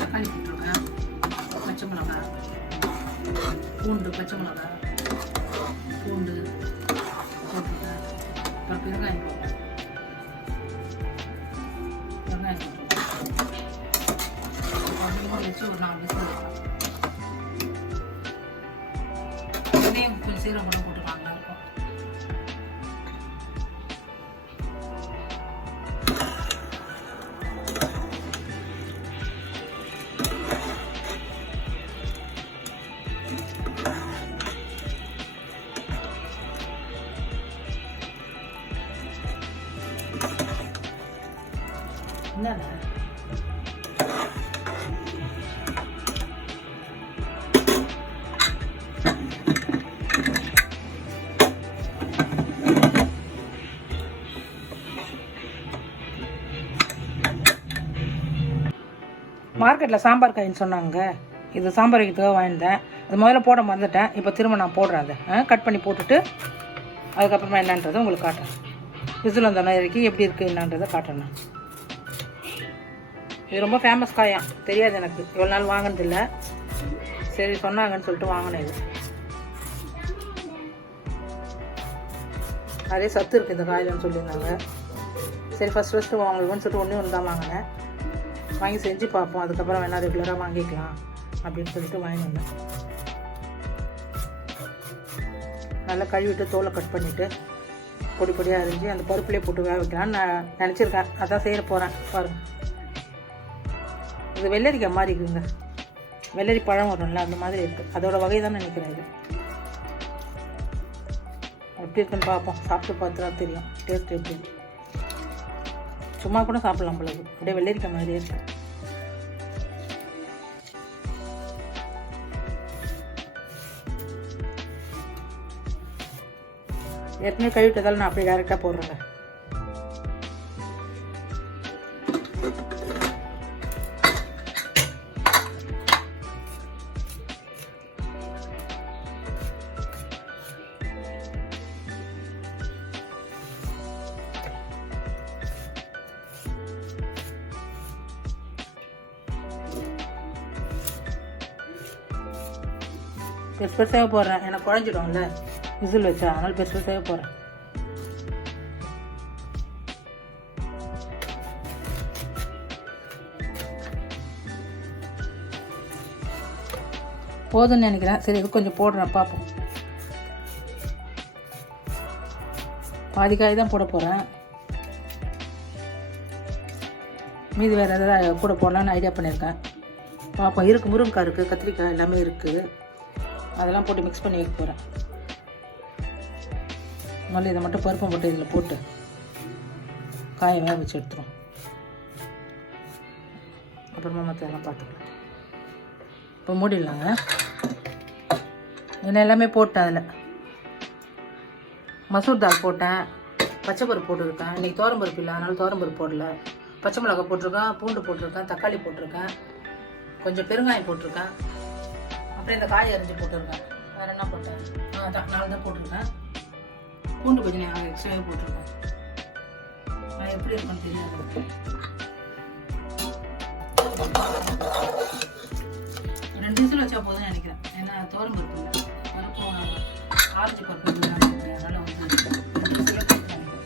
தக்காளி போட்டிருக்கேன், பச்சை மிளகா, பூண்டு, பச்சை மிளகா, பூண்டு போட்டிருக்கேன், அப்புறம் பெருங்காயம் போடுறேன். வெங்காயம் போட்டுருக்கேன் வச்சு ஒரு 4 விசில் வைக்கலாம். வெந்தயம் கொஞ்சம் சீரகம் கூட போட்டுக்கலாம், நல்லா இருக்கும். என்னண்ணா மார்க்கெட்டில் சாம்பார் காயின்னு சொன்னாங்க. இது சாம்பார் வைக்கிறதுக்காக வாங்கிட்டேன். அது முதல்ல போட மறந்துட்டேன். இப்போ திரும்ப நான் போடுறேன். அதை கட் பண்ணி போட்டுட்டு அதுக்கப்புறமா என்னன்றதை உங்களுக்கு காட்டுறேன். விசில் அந்த இறக்கி எப்படி இருக்குது என்னன்றதை காட்டுறேன். இது ரொம்ப ஃபேமஸ் காயம், தெரியாது எனக்கு, இவ்வளோ நாள் வாங்கினதில்லை. சரி சொன்னாங்கன்னு சொல்லிட்டு வாங்கினேன். இது நிறைய சத்து இருக்குது இந்த காயிலன்னு சொல்லியிருந்தாங்க. சரி ஃபஸ்ட்டு வாங்குவோன்னு சொல்லிட்டு ஒன்று தான் வாங்கினேன். வாங்கி செஞ்சு பார்ப்போம், அதுக்கப்புறம் வேணால் ரெகுலராக வாங்கிக்கலாம் அப்படின்னு சொல்லிட்டு வாங்கிட்டு வந்தேன். நல்லா கழுவிட்டு தோலை கட் பண்ணிவிட்டு பொடி பொடியாக அரிஞ்சு அந்த பருப்புலேயே போட்டு வேக வைக்கலான்னு நான் நினச்சிருக்கேன். அதான் செய்ய போகிறேன். பாருங்கள், இது வெள்ளரிக்காய் மாதிரி இருக்குதுங்க. வெள்ளரி பழம் வரும்ல, அந்த மாதிரி இருக்குது. அதோட வகை தான் நினைக்கிறேன். இது எப்படி இருக்குன்னு பார்ப்போம். சாப்பிட்டு பார்த்துட்டா தெரியும் டேஸ்ட் எப்படி. சும்மா கூட சாப்பிடலாம் போல. அப்படியே வெள்ளரிக்காய் மாதிரியே இருக்கு. ஏற்கனவே கழுவிட்டதால் நான் அப்படியே டேரெக்டாக போடுறேங்க. பெருசு பெருசாக போடுறேன், எனக்கு குழஞ்சிடும்ல விசில் வச்சா, அதனால் பெருசு பெருசாக போடுறேன். போதும்னு நினைக்கிறேன். சரி இது கொஞ்சம் போடுறேன், பார்ப்போம். பாதி காய் தான் போட போகிறேன். மீதி வேறு எதாவது கூட போடலான்னு ஐடியா பண்ணியிருக்கேன். பார்ப்போம். இருக்குது, முருங்கைக்காய் இருக்குது, கத்திரிக்காய் எல்லாமே இருக்குது. அதெல்லாம் போட்டு மிக்ஸ் பண்ணி வைக்க போகிறேன். முதல்ல இதை மட்டும் பருப்பை போட்டு இதில் போட்டு காயை வேக வச்சு எடுத்துரும். அப்புறமா மற்ற எல்லாம் பார்த்துக்கலாம். இப்போ மூடிடலாங்க. என்ன எல்லாமே போட்டேன். அதில் மசூர் தால் போட்டேன், பச்சை பருப்பு போட்டுருக்கேன். இன்றைக்கி தோரம்பருப்பு இல்லை, அதனால தோரம்பருப்பு போடல. பச்சை மிளகாய் போட்டிருக்கேன், பூண்டு போட்டிருக்கேன், தக்காளி போட்டிருக்கேன், கொஞ்சம் பெருங்காயம் போட்டிருக்கேன். அப்புறம் இந்த காய் அரிஞ்சு போட்டிருக்கேன். வேறு என்ன போட்டேன்? 4 தான் போட்டிருக்கேன். பூண்டு கொஞ்சம் நான் எக்ஸ்ட்ராவே போட்டிருக்கேன். நான் எப்படி இருக்குன்னு தெரியாது. 2 விசில் வச்சா போதும்னு நினைக்கிறேன். ஏன்னா தோரம் பருப்பு இல்லை, பருப்பும் ஆரஞ்சு பருப்பு அதனால் வந்து 2 விசில் வச்சு நினைக்கிறேன்.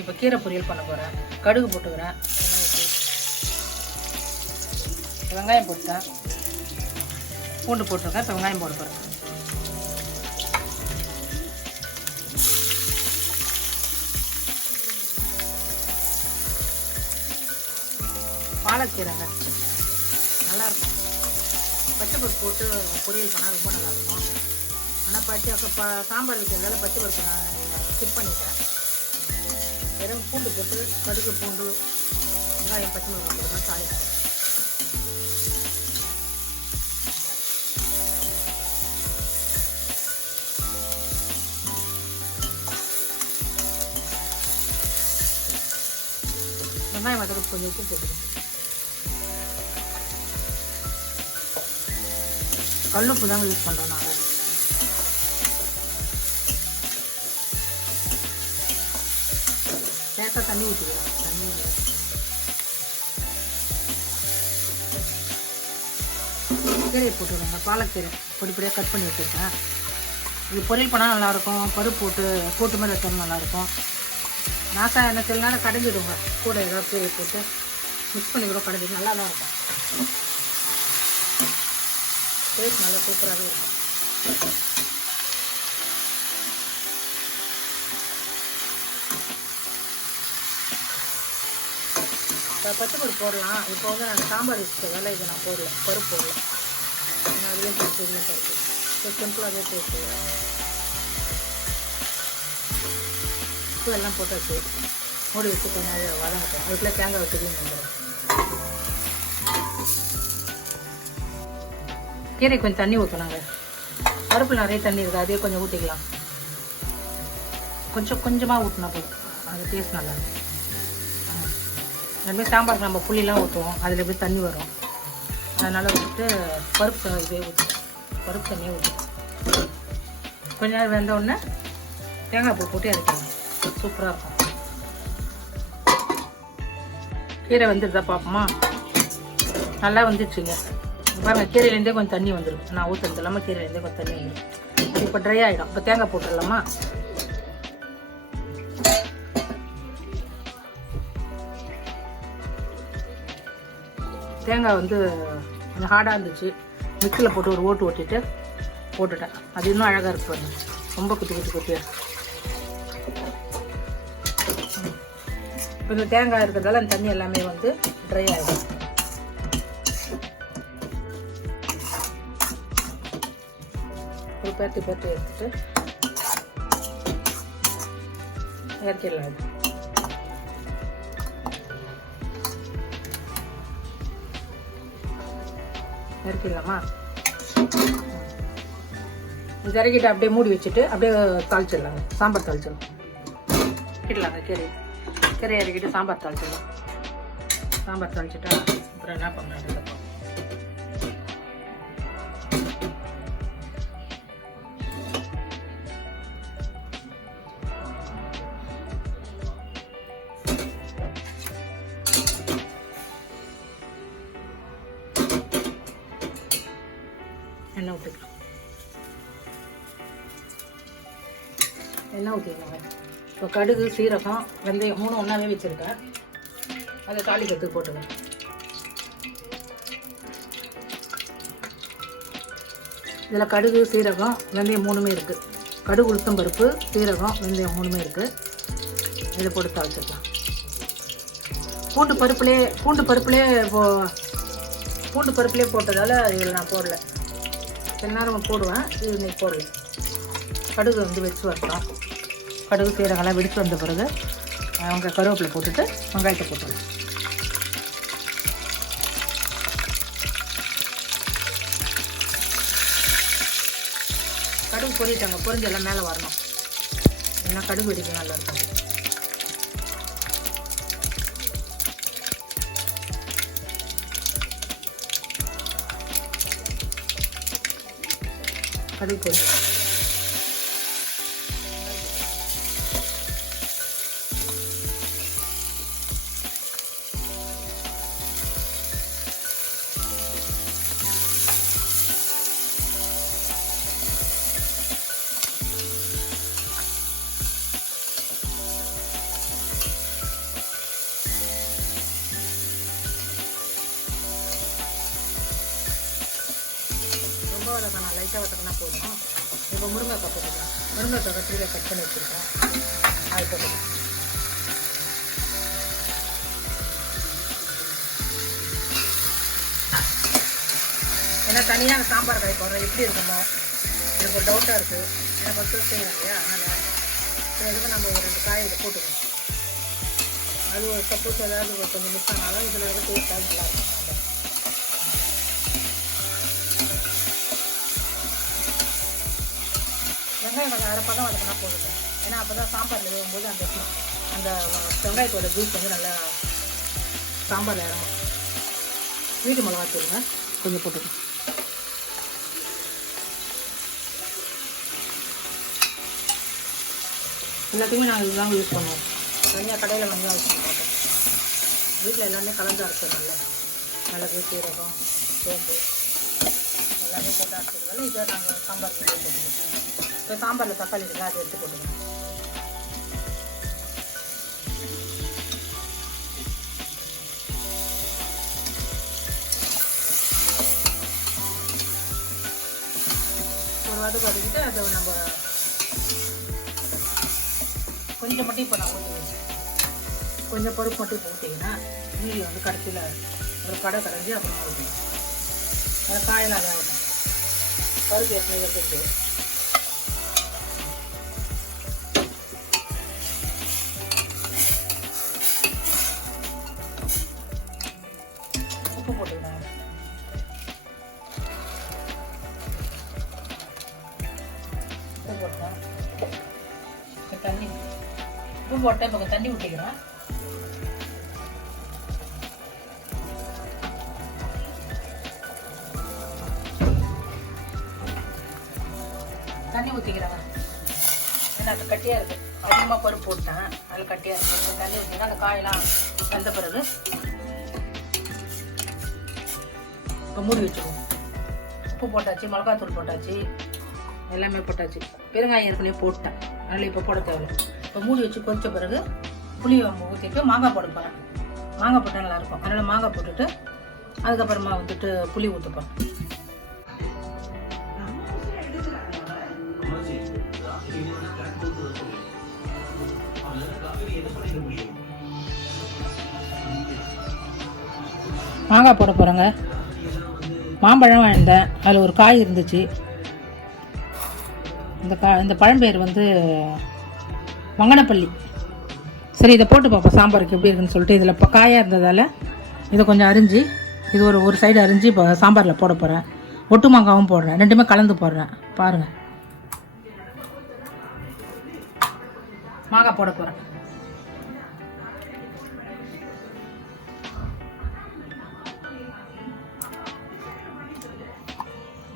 இப்போ கீரை பொரியல் பண்ண போகிறேன். கடுகு போட்டுக்கிறேன், வெங்காயம் போட்டேன், பூண்டு போட்டிருக்கேன். இப்போ வெங்காயம் போட போகிறேன். பாலக்கீரைங்க நல்லாயிருக்கும். பச்சை பருப்பு போட்டு பொரியல் பண்ணால் ரொம்ப நல்லாயிருக்கும். ஆனால் சாம்பார் வைக்கிறதால பச்சை பருப்பு நான் ஸ்கிப் பண்ணிக்கிறேன். வெறும் பூண்டு போட்டு கடுகு, பூண்டு, வெங்காயம், பச்சை மிளகாய் போட்டு தான் தாளிக்கிறேன். வெங்காயம் வதக்கு கொஞ்சம் உப்பு போட்டுக்கணும். கல்லுப்பு தாங்க யூஸ் பண்ணுறோம் நாங்கள். லேசாக தண்ணி ஊற்றிக்கலாம். தண்ணி கீரையை போட்டுவிடுங்க. பாலக்கீரை பொடி பொடியாக கட் பண்ணி வச்சுருக்கேன். இது பொரியல் பண்ணால் நல்லாயிருக்கும். பருப்பு போட்டு கூட்டு மாதிரி வச்சாலும் நல்லாயிருக்கும். நாசா என்ன சில நேரம் கடைஞ்சிடுங்க. கூட ஏதாவது கீரை போட்டு மிக்ஸ் பண்ணி கூட கடைஞ்சிடும். நல்லா தான் இருக்கும். டேஸ்ட் நல்லா சூப்பராகவே இருக்கும். பச்சை பருப்பு போடலாம். இப்போ வந்து நான் சாம்பார் வச்சுக்கிறதால இதை நான் போடல, பருப்பு போடல. நான் அதுலேயும் பருப்பு இதுலேயும் பருப்பு சிம்பிளாகவே போட்டு உப்பு எல்லாம் போட்டாச்சு. மூடி வச்சு கொஞ்சம் நேரம் வதங்கட்டும். அதுக்குள்ளே தேங்காய் வச்சுக்கையும் வந்துடும். கீரை கொஞ்சம் தண்ணி ஊற்றலாங்க. பருப்பில் நிறைய தண்ணி இருக்குது, அதே கொஞ்சம் ஊற்றிக்கலாம். கொஞ்சமாக ஊற்றினா போதும். அது டேஸ்ட் நல்லா இருக்கும். அதுமாதிரி சாம்பாருக்கு நம்ம புளியெலாம் ஊற்றுவோம், அதில் எப்படி தண்ணி வரும். அதனால் வந்துட்டு பருப்பு இதே ஊற்றுவோம். பருப்பு தண்ணியே ஊற்றுவோம். கொஞ்ச நேரம் வெந்தோடனே தேங்காய் பூ போட்டு இறக்கிடுவோம். சூப்பராக இருக்கும். கீரை வந்துடுதா பார்ப்போமா? நல்லா வந்துடுச்சுங்க. பாருங்கள், கீரையிலேருந்தே கொஞ்சம் தண்ணி வந்துடும். நான் ஊற்றுறது இல்லாமல் கீரையிலேருந்தே கொஞ்சம் தண்ணி வந்துடும். இப்போ ட்ரை ஆகிடும். இப்போ தேங்காய் போட்டுடலாமா? தேங்காய் வந்து கொஞ்சம் ஹார்டாக இருந்துச்சு. மிக்சியில் போட்டு ஒரு ஓட்டு ஓட்டிட்டு போட்டுட்டேன். அது இன்னும் அழகாக இருக்கு. ரொம்ப குட்டியாக. இப்போ இந்த தேங்காய் இருக்கிறதால அந்த தண்ணி எல்லாமே வந்து ட்ரை ஆகிடும். ஒரு பேர்த்து எடுத்துட்டு இறக்கிடலாம். இறக்கிடலாமா? இது இறக்கிட்டு அப்படியே மூடி வச்சுட்டு அப்படியே தாளிச்சிடலாங்க. சாம்பார் தாளிச்சிடலாம். இறக்கிடலாங்க. கீரை இறக்கிட்டு சாம்பார் தாளிச்சிடலாம். சாம்பார் தாளிச்சிட்டா அப்புறம் என்ன பண்ணலாம்? எண்ணெய் ஊற்றிக்கலாம். எண்ணெய் ஊற்றிக்கலாங்க. இப்போ கடுகு, சீரகம், வெந்தயம் 3 ஒன்றாவே வச்சுருக்கேன். அதை தாளிக்கிறதுக்கு போட்டுக்கேன். இதில் கடுகு, சீரகம், வெந்தயம் 3மே இருக்குது. கடுகு, உளுத்தம் பருப்பு, சீரகம், வெந்தயம் 3மே இருக்குது. இதை போட்டு தாளிச்சிடலாம். பூண்டு பருப்புலேயே போட்டதால் இதில் நான் போடலை. சில நேரம் போடுவேன், இது இன்னைக்கு போடல. கடுகு வந்து வெடிச்சு வரலாம். கடுகு, சீரகம்லாம் வெடிச்சு வந்த பிறகு அவங்க கருவேப்பிலை போட்டுட்டு வெங்காயத்தை போட்டுருவோம். கடுகு பொரிட்டாங்க. பொரிஞ்சு எல்லாம் மேலே வரணும். ஏன்னா கடுகு வெடிக்க நல்லா இருக்கும். கடுகு பொரி ரொம்ப வதக்கணும். லைட்டாக வதக்கினா போதும். இப்போ முருங்கைக்காய் போட்டுக்கலாம். முருங்கைக்காய் கத்திரிக்காய் கட் பண்ணி வச்சுருக்கேன். அது போட்டுக்கலாம். ஏன்னா தனியாக சாம்பார் காய் போடுறோம், எப்படி இருக்குமோ எனக்கு ஒரு டவுட்டாக இருக்குது. ஏன்னா ஃபஸ்ட்டு செய்கிறேன் இல்லையா, அதனால் இதுக்கு நம்ம ஒரு 2 காய் இதை போட்டுக்கணும். அது ஒரு சப்போஸ் ஏதாவது கொஞ்சம் மிஸ் ஆனாலும் இதில் இருக்க டேஸ்ட்டாக நல்லாயிருக்கும். வெங்காயம் கொஞ்சம் அரைப்பதான் வதக்கினா போடுங்க. ஏன்னா அப்போ தான் சாம்பாரில் வேகும்போது அந்த வெங்காயத்தோட ஜூஸ் வந்து நல்லா சாம்பாரில் இறங்கும். வீட்டு மிளகா தூளுங்க கொஞ்சம் போட்டுக்கணும். எல்லாத்தையுமே நாங்கள் இதுதான் யூஸ் பண்ணுவோம். தனியாக கடையில் வாங்கி யூஸ் பண்ண மாட்டோம். வீட்டில் எல்லாமே கலந்து அரைச்சதுனால மிளகு, சீரகம், சோம்பு எல்லாமே போட்டு அரைச்சதுனால இதை நாங்கள் சாம்பார் போட்டுக்கோம். இப்போ சாம்பாரில் தக்காளி இருக்குல்ல, அதை எடுத்து போட்டுக்கோம். ஒரு வாரம் கட்டிக்கிட்டு அதை நம்ம கொஞ்சம் மட்டும் இப்போ நான் ஊற்றுவேன். கொஞ்சம் பருப்பு மட்டும் இப்போ ஊற்றிங்கன்னா மீதி வந்து கடைசியில் ஒரு கடை கடைஞ்சி அப்புறம் ஊற்றுவேன். அதை காயெல்லாம் வேகணும். பருப்பு ஏற்கனவே வச்சுட்டு உப்பு போட்டுக்கிறேன். உப்பு போட்டேன். தண்ணி உப்பு போட்டேன். இப்போ தண்ணி ஊற்றிக்கிறேன். தண்ணி ஊற்றிக்கிறேங்க. ஏன்னா அது கட்டியாக இருக்குது. அதிகமாக பருப்பு போட்டேன், அதில் கட்டியாக இருக்குது. தண்ணி ஊற்றினா அந்த காயெல்லாம் வெந்த பிறகு இப்போ மூடி வச்சுக்குவோம். உப்பு போட்டாச்சு, மிளகாத்தூள் போட்டாச்சு, எல்லாமே போட்டாச்சு. பெருங்காயம் ஏற்கனவே போட்டேன், அதனால் இப்போ போட தேவையில்லை. இப்போ மூடி வச்சு கொதிச்ச பிறகு புளி ஊற்றிட்டு மாங்காய் போட போகிறேன். மாங்காய் போட்டால் நல்லாயிருக்கும். அதனால் மாங்காய் போட்டுட்டு அதுக்கப்புறமா வந்துட்டு புளி ஊற்றப்போம். மாங்காய் போட போகிறேங்க. மாம்பழம் வாங்கிட்டேன், அதில் ஒரு காய் இருந்துச்சு. இந்த பழம்பெயர் வந்து வங்கனப்பள்ளி. சரி, இதை போட்டு பார்ப்போம் சாம்பாருக்கு எப்படி இருக்குன்னு சொல்லிட்டு. இதில் இப்போ காயாக இருந்ததால் இதை கொஞ்சம் அரிஞ்சு, இது ஒரு சைடு அரிஞ்சு இப்போ சாம்பாரில் போட போகிறேன். ஒட்டு மாங்காவும் போடுறேன், ரெண்டுமே கலந்து போடுறேன். பாருங்கள், மாங்காய் போட போகிறேன்.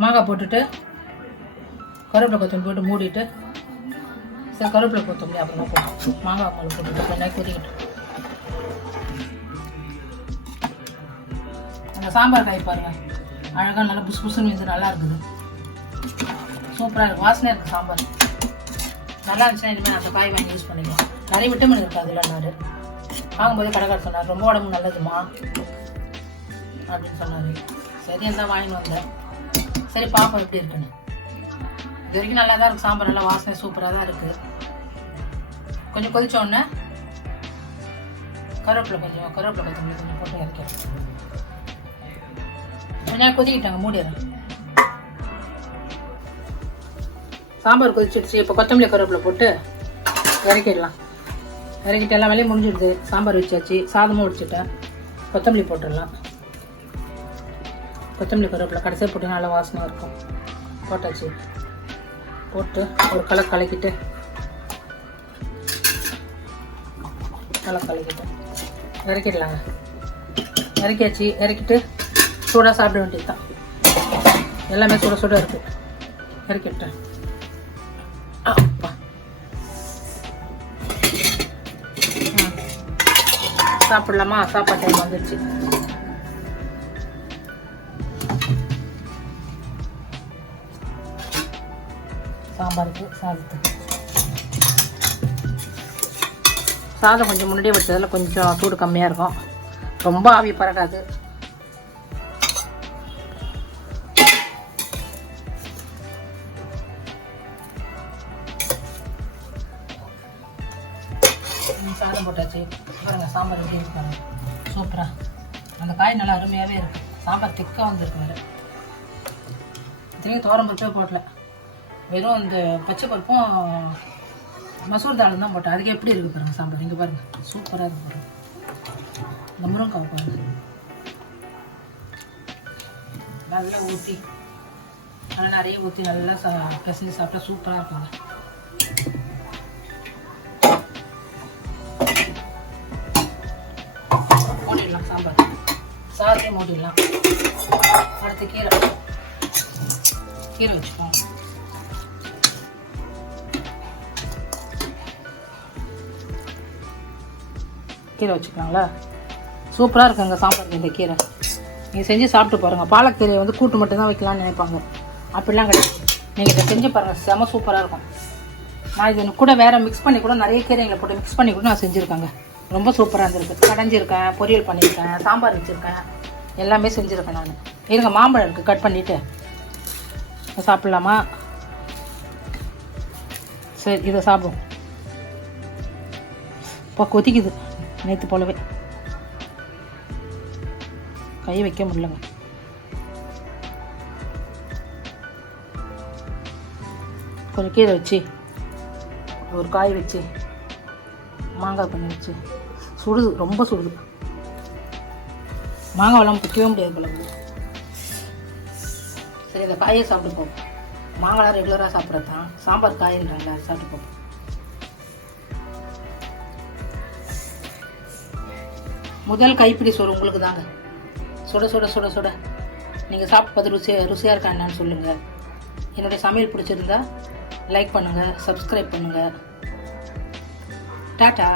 மாங்காய் போட்டுட்டு கருவேப்பிலை கொத்தமல்லி போட்டு மூடிட்டு, சரி கருவேப்பிலை கொத்தமல்லி அப்புறமா போட்டு மாங்காய் மேலே போட்டுட்டு கொஞ்ச நேரம் கொதிக்கிட்டு அந்த சாம்பார் காய் பாருங்கள், அழகாக நல்லா புசு புசுன்னு வந்து நல்லா இருக்குது. சூப்பராக இருக்குது, வாசனையாக இருக்குது சாம்பார். நல்லா இருந்துச்சுன்னா இனிமேல் அந்த காய் வாங்கி யூஸ் பண்ணிக்கலாம். நிறைய விட்டமின் இருக்குது அதில். நாடு வாங்கும்போதே கடைக்காரர் சொன்னார், ரொம்ப உடம்பு நல்லதுமா அப்படின்னு சொன்னார். சரி, எல்லாம் வாங்கின்னு வந்தேன். சரி, பாப்போம் எப்படி இருக்குன்னு. இது வரைக்கும் நல்லா தான் இருக்குது சாம்பார், நல்லா வாசனை சூப்பராக தான் இருக்குது. கொஞ்சம் கொதிச்ச உடனே கருவேப்பிலை கொத்தமல்லி கொஞ்சம் போட்டு இறக்கிறேன். கொஞ்ச நேரம் கொதிக்கிட்டாங்க, மூடிடுறேன். சாம்பார் கொதிச்சிடுச்சு. இப்போ கொத்தமல்லி கருவேப்பிலை போட்டு இறக்கிடலாம். இறக்கிட்டு எல்லாம் வேலையும் முடிஞ்சிடுது. சாம்பார் வச்சாச்சு, சாதமும் வச்சுட்டேன். கொத்தமல்லி போட்டுடலாம். கொத்தமல்லி கருவேப்பிலை கடைசியாக போட்டு நல்லா வாசனையாக இருக்கும். போட்டாச்சு. போட்டு ஒரு கலக்கிட்டு இறக்கிடலாங்க. இறக்கியாச்சு. இறக்கிட்டு சூடாக சாப்பிட வேண்டியது தான். எல்லாமே சுட இருக்குது. இறக்கிட்டேன். சாப்பிடலாமா? சாப்பாடு டைம் வந்துடுச்சு. சாம்பாருக்கு சாதம் கொஞ்சம் முன்னாடியே வச்சதில் கொஞ்சம் சூடு கம்மியாக இருக்கும். ரொம்ப ஆவி பறக்காது. சாதம் போட்டாச்சு. பாருங்கள் சாம்பார் எப்படி இருக்காங்க, சூப்பராக. அந்த காய் நல்லா அருமையாகவே இருக்குது. சாம்பார் திக்காக வந்துருக்கு. வேறு இத்தனையும் துவரம்பருப்பே போடல, வெறும் இந்த பச்சை பருப்பும் மசூர் தாலும் தான் போட்டேன். அதுக்கு எப்படி இருக்குது பாருங்கள் சாம்பார். இங்கே பாருங்கள், சூப்பராக இருக்குது பாருங்கள். இந்த முருங்கைக்காவை பாருங்கள், நல்லா ஊற்றி நல்லா நிறைய ஊற்றி நல்லா பிசைஞ்சு சாப்பிட்டா சூப்பராக இருக்குங்க. மூடிடலாம் சாம்பார். சாதத்தையும் மூடிடலாம். அடுத்து கீரை வச்சுப்போம். கீரை வச்சுக்கலாங்களா? சூப்பராக இருக்குங்க சாம்பாருக்கு இந்த கீரை. நீங்கள் செஞ்சு சாப்பிட்டு பாருங்கள். பாலக்கீரை வந்து கூட்டு மட்டும்தான் வைக்கலாம்னு நினைப்பாங்க. அப்படிலாம் கிடையாது. நீங்கள் இதை செஞ்சு பாருங்கள், செம சூப்பராக இருக்கும். நான் இது கூட வேறு மிக்ஸ் பண்ணி கூட நிறைய கீரைங்களை போட்டு மிக்ஸ் பண்ணி கூட நான் செஞ்சுருக்கேங்க. ரொம்ப சூப்பராக இருந்திருக்கு. கடைஞ்சிருக்கேன், பொரியல் பண்ணியிருக்கேன், சாம்பார் வச்சுருக்கேன், எல்லாமே செஞ்சுருக்கேன் நான். இருங்க, மாம்பழம் இருக்குது, கட் பண்ணிவிட்டு சாப்பிட்லாமா? சரி, இதை சாப்பிடும். இப்போ கொதிக்குது நேற்று போலவே. கை வைக்க முடியலங்க. கொஞ்சம் கீரை வச்சு, ஒரு காய் வச்சு, மாங்காய் பண்ணி வச்சு, சுடுது, ரொம்ப சுடுது. மாங்காயெல்லாம் பிடிக்கவே முடியாது போல. சரி, இந்த காயை சாப்பிட்டு போகும். மாங்காய் ரெகுலராக சாப்பிட்றது தான். சாம்பார் காயின்றாங்களா, சாப்பிட்டு போகும். முதல் கைப்பிடி சோறு உங்களுக்கு தாங்க. சுட சுட சுட சுட. நீங்கள் சாப்பிட்டு பார்த்து ருசியாக இருக்கா என்னன்னு சொல்லுங்கள். என்னுடைய சமையல் பிடிச்சிருந்தா லைக் பண்ணுங்கள், சப்ஸ்கிரைப் பண்ணுங்கள். டாட்டா.